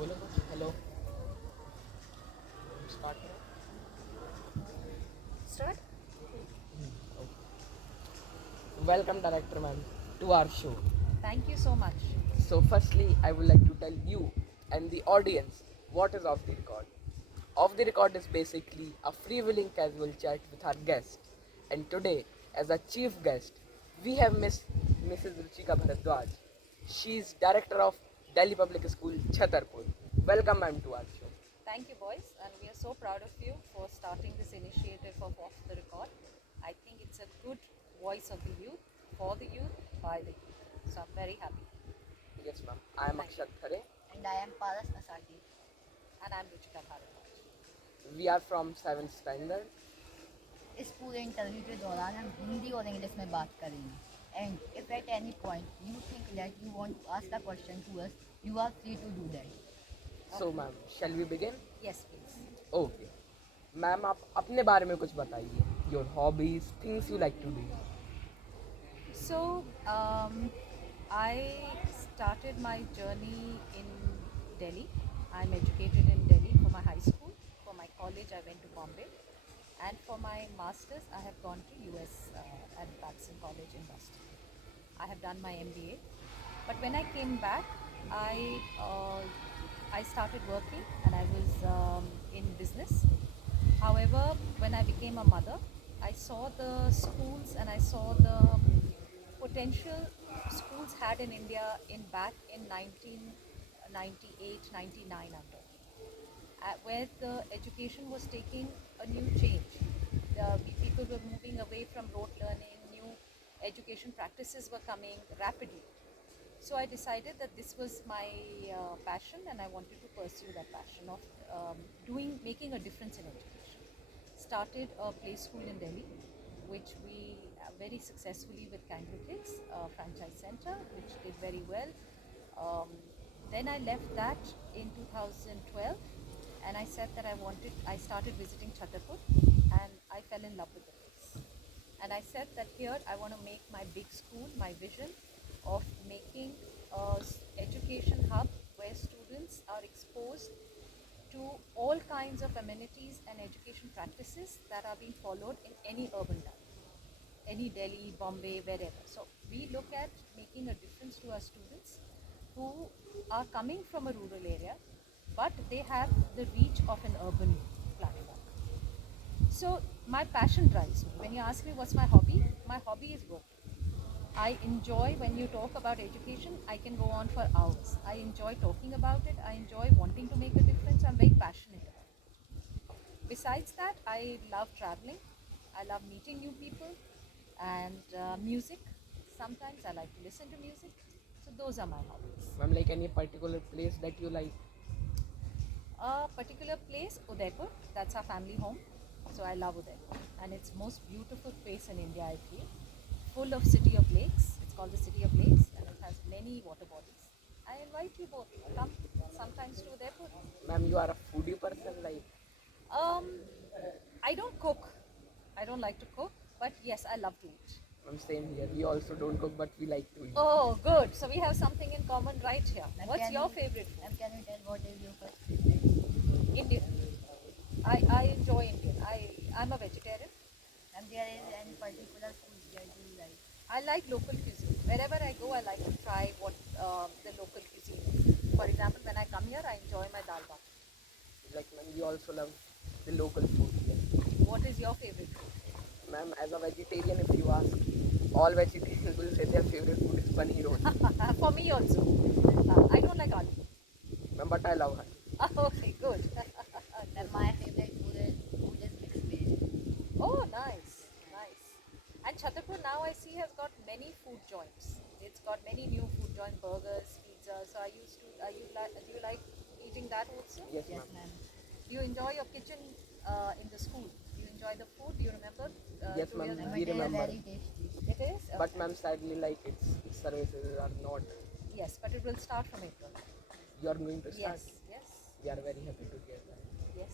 बोलो कुछ hello start करो Start? Welcome director ma'am to our show Thank you so much. so firstly I would like to tell you and the audience what is off the record. Off the record is basically a freewheeling casual chat with our guest, and today as a chief guest we have Mrs. Ruchika Bharadwaj. She is director of Delhi Public School Chhatarpur. Welcome ma'am to our show. Thank you, boys, and we are so proud of you for starting this initiative of Off the Record. I think it's a good voice of the youth, for the youth, by the youth. So I'm very happy. Yes ma'am, I am Thank you. Akshat Thare. And I am Paras Asagi. And I'm Ruchika Bharadwaj. We are from 7th standard. इस पूरे interview के दौरान हम हिंदी और English में बात करेंगे and if at any point you think that you want to ask a question to us you are free to do that So ma'am, shall we begin? Yes, please. Okay. Ma'am आप अपने बारे में कुछ बताइए. Your hobbies, things you like to do. So, I started my journey in Delhi. I'm educated in Delhi for my high school. For my college, I went to Bombay. And for my master's, I have gone to US at Batson College in Boston. I have done my MBA. But when I came back, I started working and I was in business. However, when I became a mother, I saw the schools and I saw the potential schools had in India back in 1998, 99 under, where the education was taking a new change. People were moving away from rote learning, new education practices were coming rapidly. So I decided that this was my passion and I wanted to pursue that passion of making a difference in education. Started a play school in Delhi, which we very successfully with Kangaroo Kids franchise center, which did very well. Then I left that in 2012 and I said that I started visiting Chhatarpur and I fell in love with the place. And I said that here I want to make my big school, my vision of making a education hub where students are exposed to all kinds of amenities and education practices that are being followed in any urban town, any Delhi, Bombay, wherever. So we look at making a difference to our students who are coming from a rural area, but they have the reach of an urban platform. So my passion drives me. When you ask me what's my hobby is work. I enjoy when you talk about education, I can go on for hours. I enjoy talking about it. I enjoy wanting to make a difference. I'm very passionate about it. Besides that, I love traveling. I love meeting new people and music. Sometimes I like to listen to music. So those are my hobbies. Ma'am, like any particular place that you like? A particular place, Udaipur. That's our family home. So I love Udaipur. And it's most beautiful place in India, I feel. Full of city of lakes. It's called the City of Lakes and it has many water bodies. I invite you both. Come sometimes to Udaipur. Ma'am, you are a foodie person, like? I don't cook. I don't like to cook, but yes, I love to eat. Ma'am, same here. We also don't cook, but we like to eat. Oh, good. So we have something in common right here. And What's can your you- favorite food? And can you tell what is your first favorite? Indian. I enjoy Indian. I'm a vegetarian. And there is any particular food that you like? I like local cuisine. Wherever I go, I like to try what the local cuisine is. For example, when I come here, I enjoy my dal bhat. Like, ma'am, we also love the local food here. What is your favorite food? Ma'am, as a vegetarian, if you ask, all vegetarians will say their favorite food is paneer only. For me also. I don't like aloo. Ma'am, but I love her. Okay, good. And my favorite food is mixed veg. Oh, nice, nice. And Chhatarpur now I see has got many food joints. It's got many new food joints, burgers, pizza. So do you like eating that also? Yes, Yes, ma'am. ma'am. Do you enjoy your kitchen in the school? Do you enjoy the food? Do you remember? Yes, to ma'am. your- And We it is remember. very tasty. It is? But Okay. ma'am, sadly, like its services are not. Yes, but it will start from April. You are going to start. Yes, yes, We are very happy to hear that. yes.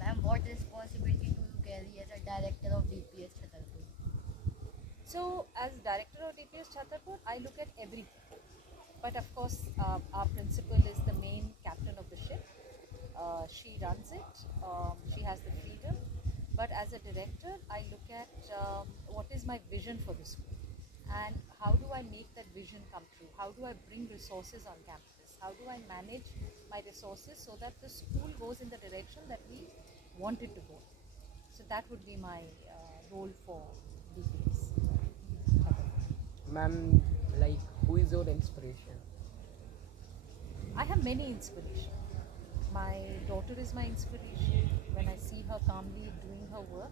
Ma'am, what responsibility do you carry as a director of DPS Chhatarpur? So, as director of DPS Chhatarpur, I look at everything. But of course, our principal is the main captain of the she runs it. She has the freedom. But as a director, I look at what is my vision for the school and how do I make that vision come true? How do I bring resources on campus? How do I manage my resources so that the school goes in the direction that we want it to go? So that would be my role for DPS. Ma'am, like, who is your inspiration? I have many inspirations. My daughter is my inspiration when I see her calmly doing her work.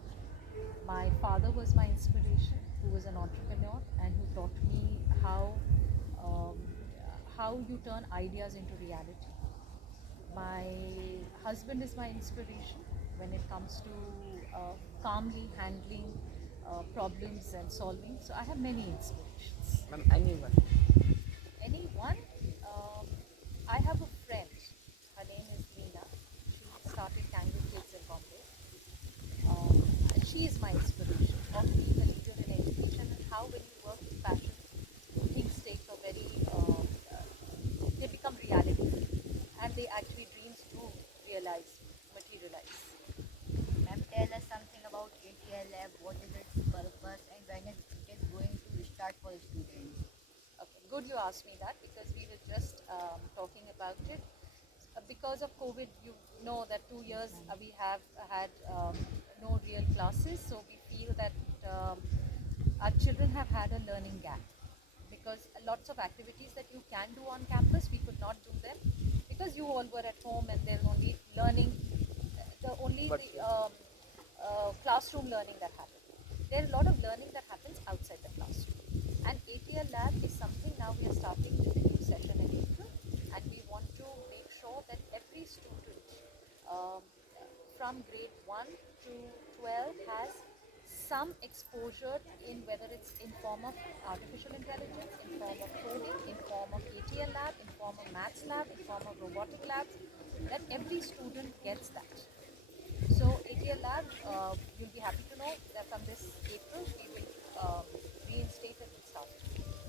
My father was my inspiration, who was an entrepreneur and who taught me um, how you turn ideas into reality. My husband is my inspiration when it comes to calmly handling problems and solving. So I have many inspirations. Ma'am, anyone? Anyone? Um, I have a friend. Her name is Leena. She started Tango Kids in Bombay. She is my inspiration of being a leader in education and how when you work with passion, things take a very, they become reality and they actually dreams do materialize. Ma'am, tell us something about ATL Lab. What is its purpose and when it is going to start for students? Okay, good you asked me that because we were just talking about it. Because of COVID, you know that 2 years we have had no real classes, so we feel that our children have had a learning gap because lots of activities that you can do on campus, we could not do them because you all were at home and there's only learning, But classroom learning that happened. There's a lot of learning that happens outside the classroom. And ATL Lab is something now we are starting with the new session in April, and we want to make sure that every student um, from grade 1 to 12 has some exposure in whether it's in form of artificial intelligence, in form of coding, in form of ATL lab, in form of maths lab, in form of robotic labs, that every student gets that. So ATL Lab, you'll be happy to know that from this April we will reinstate it and start it.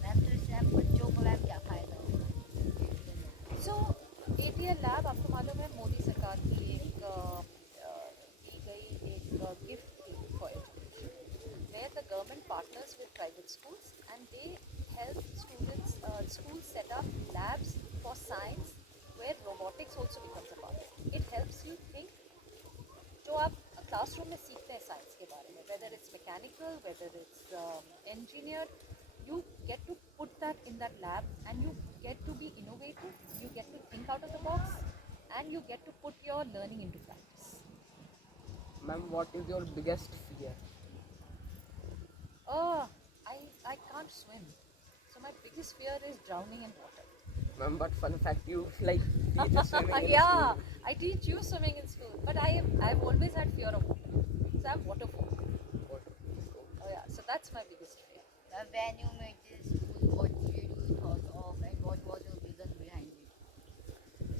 Ma'am तो इससे आप बच्चों को ma'am क्या फ़ायदा होगा? So ATL Lab आपको मालूम है मोदी सरकार की एक दी गई एक गिफ्ट थी for education, where the government partners with private schools and they help students, schools set up labs for science where robotics also becomes a part. It helps you think जो आप क्लासरूम में सीखते हैं science के बारे में, whether it's mechanical, whether it's engineer, you get to put that in that lab and you get to be innovative, you get to think out of the box and you get to put your learning into practice. ma'am, what is your biggest fear? Oh, I can't swim. So my biggest fear is drowning in water. Ma'am, but fun fact, you like teach us swimming in Yeah, school. I teach you swimming in school, but I've always had fear of water. So I'm water phobia. What? Oh yeah, so that's my biggest fear. When you made this school, what did you thought of and what was your vision behind it?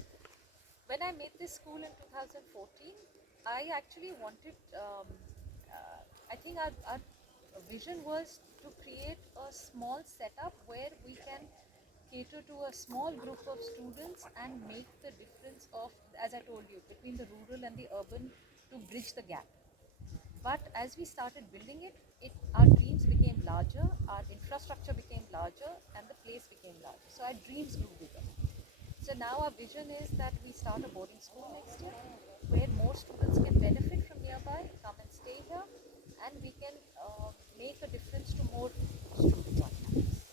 When I made this school in 2014, I actually wanted, I think our vision was to create a small setup where we can cater to a small group of students and make the difference of, as I told you, between the rural and the urban to bridge the gap. But as we started building it, our dreams became larger, our infrastructure became larger, and the place became larger. So our dreams grew bigger. So now our vision is that we start a boarding school next year, where more students can benefit from nearby, come and stay here, and we can make a difference to more students on campus.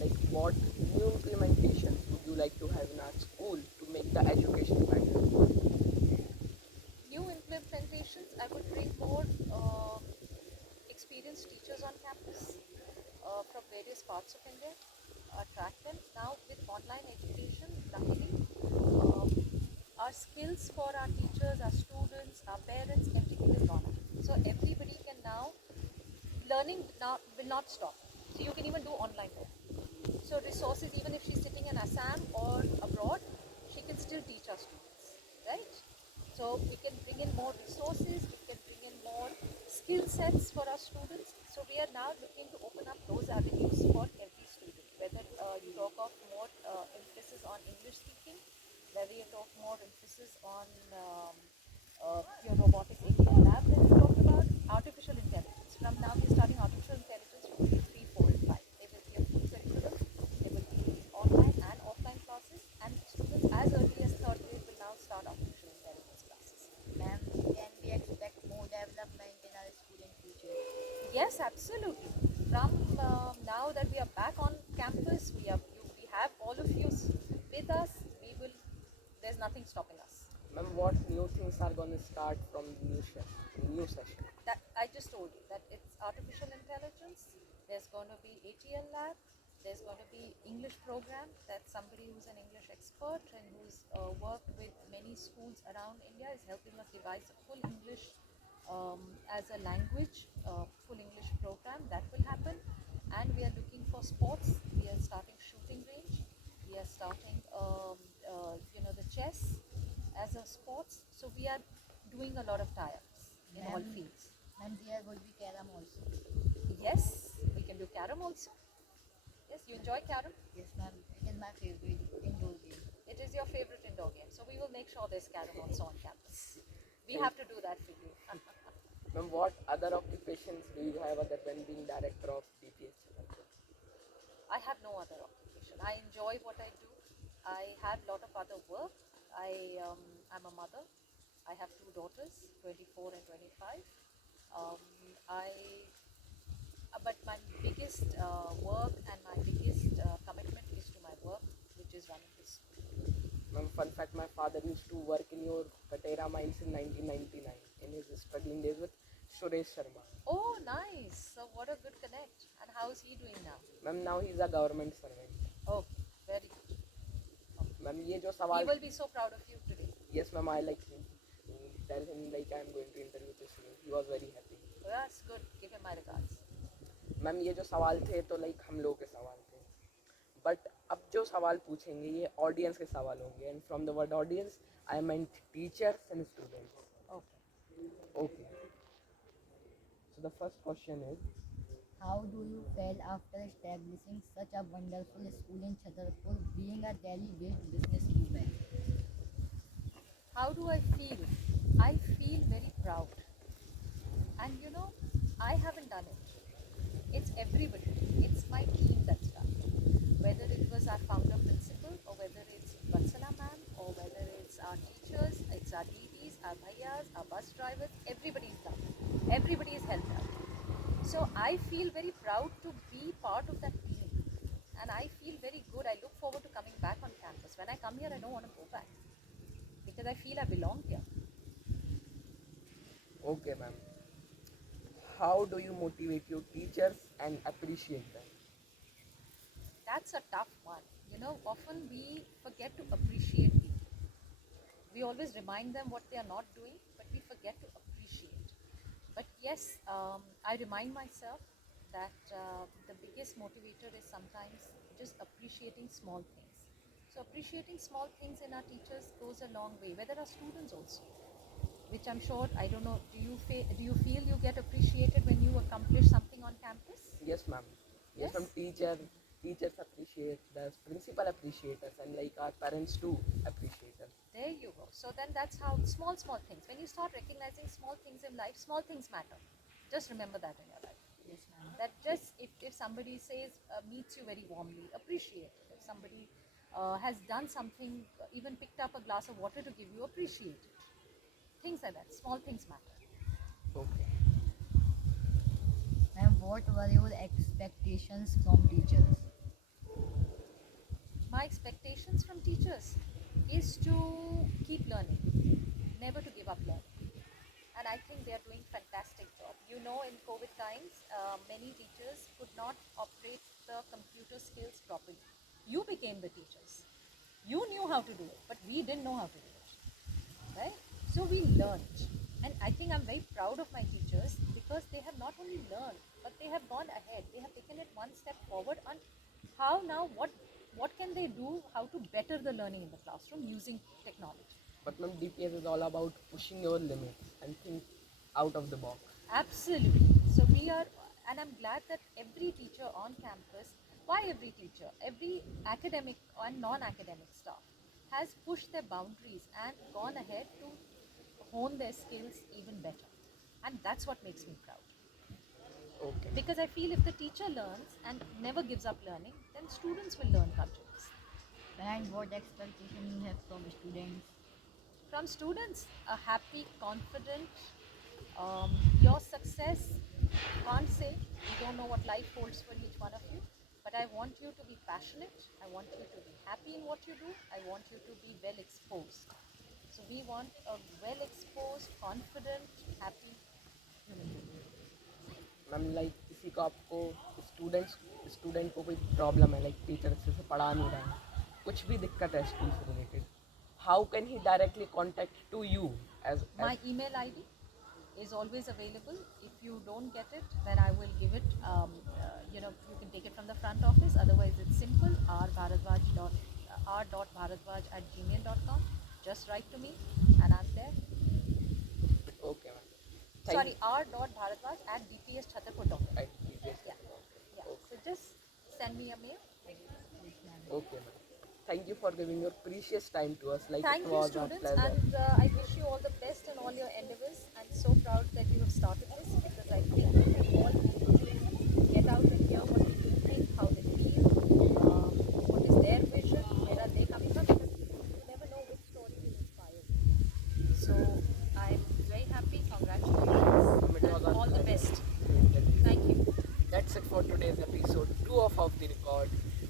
Like, what new implementations would you like to have in our school to make the education better? New implementations, I would bring more experienced teachers on campus from various parts of India, attract them. Now with online education, luckily, our skills for our teachers, our students, our parents, everything is gone up. So everybody can now, learning now will not stop. So you can even do online learning. So resources, even if she's sitting in Assam or abroad, she can still teach our students, right? So we can bring in more resources, we can bring in more skill sets for our students. So we are now looking to open up those avenues for every student, whether you talk of more emphasis on English speaking, where we talk more emphasis on your robotics ATL lab. Then we talked about artificial intelligence. From now we're starting artificial intelligence from grade 3, 4 and 5. There will be a full curriculum. There will be online and offline classes, and students as early as third grade will now start artificial intelligence classes. Ma'am, can we expect more development in our school in future? Yes, absolutely. From now that we are back on campus, we have all of you with us. There's nothing stopping us. Ma'am, what new things are going to start from the new session? That I just told you that it's artificial intelligence. There's going to be ATL lab. There's going to be English program. That's somebody who's an English expert and who's worked with many schools around India is helping us devise a full English as a language, full English program that will happen. And we are looking for sports. We are starting shooting range. We are starting, the chess as a sports. So we are doing a lot of tie-ups in all Ma'am. fields. Ma'am, there would be carom also. Yes, we can do carom also. Yes, you enjoy carom? Yes, ma'am. It is my favorite indoor game. It is your favorite indoor game. So we will make sure there's carom also on campus. We have to do that for you. Ma'am, what other occupations do you have other than being director of DPS CHHATARPUR? I have no other occupation. I enjoy what I do. I have a lot of other work. I'm a mother. I have two daughters, 24 and 25. Um, I, but my biggest work and my biggest commitment is to my work, which is running this school. Ma'am, fun fact, my father used to work in your Katera mines in 1999 in his struggling days with Suresh Sharma. Oh, nice. So what a good connect. And how is he doing now? Ma'am, now he's a government servant. Okay, very good. Ma'am, ये जो He सवाल will be so proud of you today. yes ma'am, I like him. Tell him like I'm going to interview this soon. He was very happy. That's good. Give him my regards. Ma'am ये जो सवाल थे तो like हम लोगों के सवाल थे बट अब जो सवाल पूछेंगे ये ऑडियंस के सवाल होंगे and from the word audience I meant teachers and students. Okay. Okay. So the first question is How do you feel after establishing such a wonderful school in Chhatarpur, being a Delhi-based businesswoman? How do I feel? I feel very proud. And I haven't done it. It's everybody. It's my team that's done it. Whether it was our founder principal, or whether it's Vatsala ma'am, or whether it's our teachers, it's our DDs, our bhaiyas, our bus drivers, everybody's done it. Everybody's helped out. So I feel very proud to be part of that team. And I feel very good. I look forward to coming back on campus. When I come here, I don't want to go back. Because I feel I belong here. okay ma'am. How do you motivate your teachers and appreciate them? That's a tough one. Often we forget to appreciate people. We always remind them what they are not doing, but we forget to appreciate. But yes, I remind myself that the biggest motivator is sometimes just appreciating small things. So appreciating small things in our teachers goes a long way, whether our students also, which I'm sure, I don't know, do you feel you get appreciated when you accomplish something on campus? Yes ma'am. Yes ma'am. Teachers appreciate us, principal appreciate us, and like our parents too appreciate us. There you go. So then that's how small things. When you start recognizing small things in life, small things matter. Just remember that in your life. Yes, ma'am. That just if somebody says meets you very warmly, appreciate it. If somebody has done something, even picked up a glass of water to give you, appreciate it. Things like that. Small things matter. Okay. And what were your expectations from teachers? My expectations from teachers is to keep learning, never to give up learning. And I think they are doing fantastic job. In COVID times, many teachers could not operate the computer skills properly. You became the teachers. You knew how to do it, but we didn't know how to do it, right? So we learned. And I think I'm very proud of my teachers because they have not only learned, but they have gone ahead. They have taken it one step forward on how now, what can they do, how to better the learning in the classroom using technology. But ma'am, DPS is all about pushing your limits and think out of the box. Absolutely. So we are, and I'm glad that every teacher on campus, why every teacher, every academic and non-academic staff, has pushed their boundaries and gone ahead to hone their skills even better. And that's what makes me proud. Okay. Because I feel if the teacher learns and never gives up learning, then students will learn continuously. And what expectation you have from students? From students, a happy, confident, your success, can't say, we don't know what life holds for each one of you, but I want you to be passionate, I want you to be happy in what you do, I want you to be well exposed. So we want a well exposed, confident, happy human being. Ma'am like किसी को आपको student को कोई problem है, like teacher अच्छे से पढ़ा नहीं रहा है, कुछ भी दिक्कत है स्कूल से related, how can he directly contact to you as My email ID is always available. If you don't get it, then I will give it. You can take it from the front office. Otherwise, it's simple. r.bharadwaj@gmail.com. Just write to me, and I'm there. Okay ma'am Sorry, r.bharadwaj@dpschhatarpur.com. Yeah, yeah. So just send me a mail. Okay ma'am thank you for giving your precious time to us like Thank it you, was a students, pleasure and I wish you all the best in all your endeavors. I'm so proud that you have started this because I think you all need to get out and hear what people think, how they feel, what is their vision, where are they coming from, because you never know which story will inspire you. So I'm very happy. Congratulations and all the best. Thank you. That's it for today's episode 2 of Off the Record.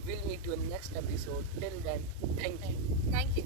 We'll meet you in next episode. Till then, thank you. Thank you.